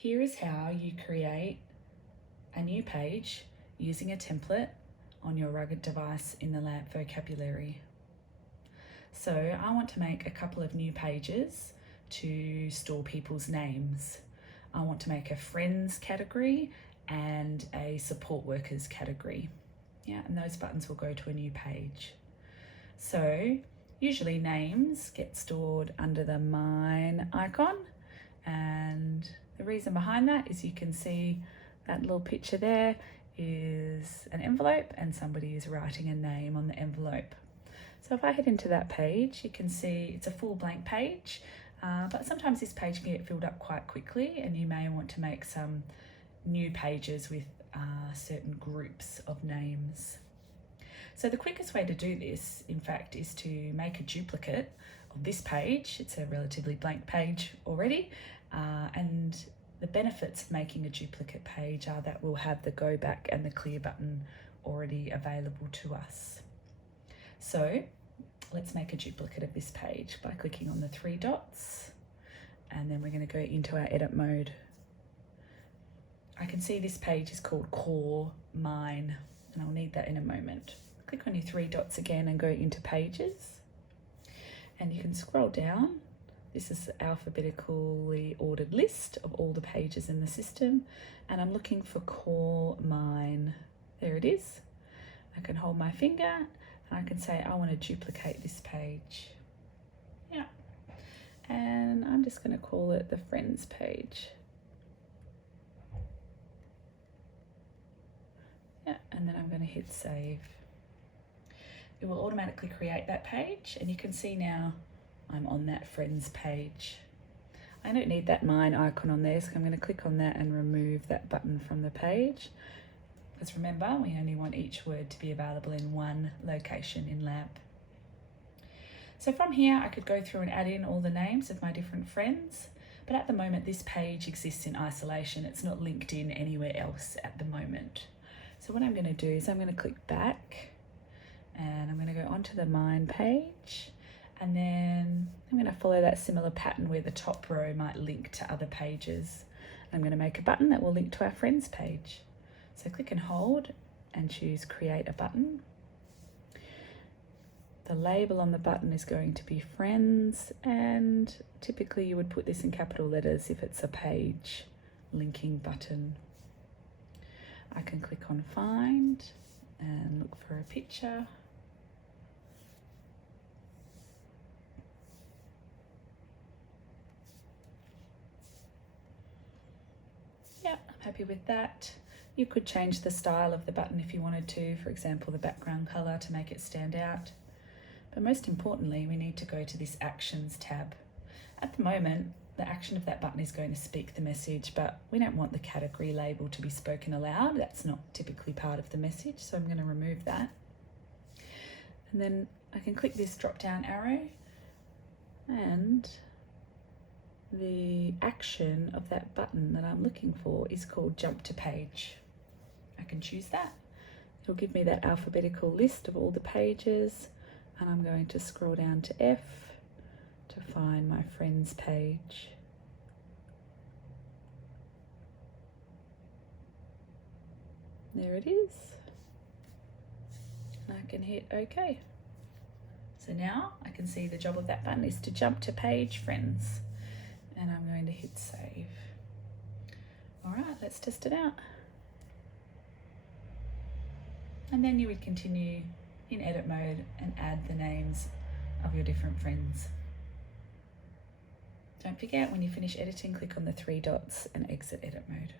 Here is how you create a new page using a template on your Rugged device in the Lab vocabulary. So I want to make a couple of new pages to store people's names. I want to make a friends category and a support workers category. Yeah, and those buttons will go to a new page. So usually names get stored under the mine icon, and the reason behind that is you can see that little picture there is an envelope and somebody is writing a name on the envelope. So if I head into that page, you can see it's a full blank page, but sometimes this page can get filled up quite quickly and you may want to make some new pages with certain groups of names. So the quickest way to do this, in fact, is to make a duplicate of this page. It's a relatively blank page already, and the benefits of making a duplicate page are that we'll have the go back and the clear button already available to us. So let's make a duplicate of this page by clicking on the 3 dots, and then we're going to go into our edit mode. I can see this page is called Core Mine, and I'll need that in a moment. Click on your 3 dots again and go into Pages, and you can scroll down. This is the alphabetically ordered list of all the pages in the system, and I'm looking for Core Mine. There it is. I can hold my finger and I can say I want to duplicate this page. Yeah, and I'm just going to call it the Friends page. Yeah, and then I'm going to hit save. It will automatically create that page, and you can see now I'm on that Friends page. I don't need that mine icon on there, so I'm going to click on that and remove that button from the page. Because remember, we only want each word to be available in one location in Lab. So from here, I could go through and add in all the names of my different friends, but at the moment this page exists in isolation. It's not linked in anywhere else at the moment. So what I'm going to do is I'm going to click back, and I'm going to go onto the mine page, and then I'm going to follow that similar pattern where the top row might link to other pages. I'm going to make a button that will link to our friends page. So click and hold and choose create a button. The label on the button is going to be friends, and typically you would put this in capital letters if it's a page linking button. I can click on find and look for a picture. Yeah, I'm happy with that. You could change the style of the button if you wanted to, for example, the background color to make it stand out. But most importantly, we need to go to this Actions tab. At the moment, the action of that button is going to speak the message, but we don't want the category label to be spoken aloud. That's not typically part of the message, so I'm going to remove that. And then I can click this drop-down arrow, and the action of that button that I'm looking for is called Jump to Page. I can choose that. It'll give me that alphabetical list of all the pages, and I'm going to scroll down to F to find my friends page. There it is. And I can hit OK. So now I can see the job of that button is to jump to page friends. And I'm going to hit save. All right, let's test it out. And then you would continue in edit mode and add the names of your different friends. Don't forget, when you finish editing, click on the 3 dots and exit edit mode.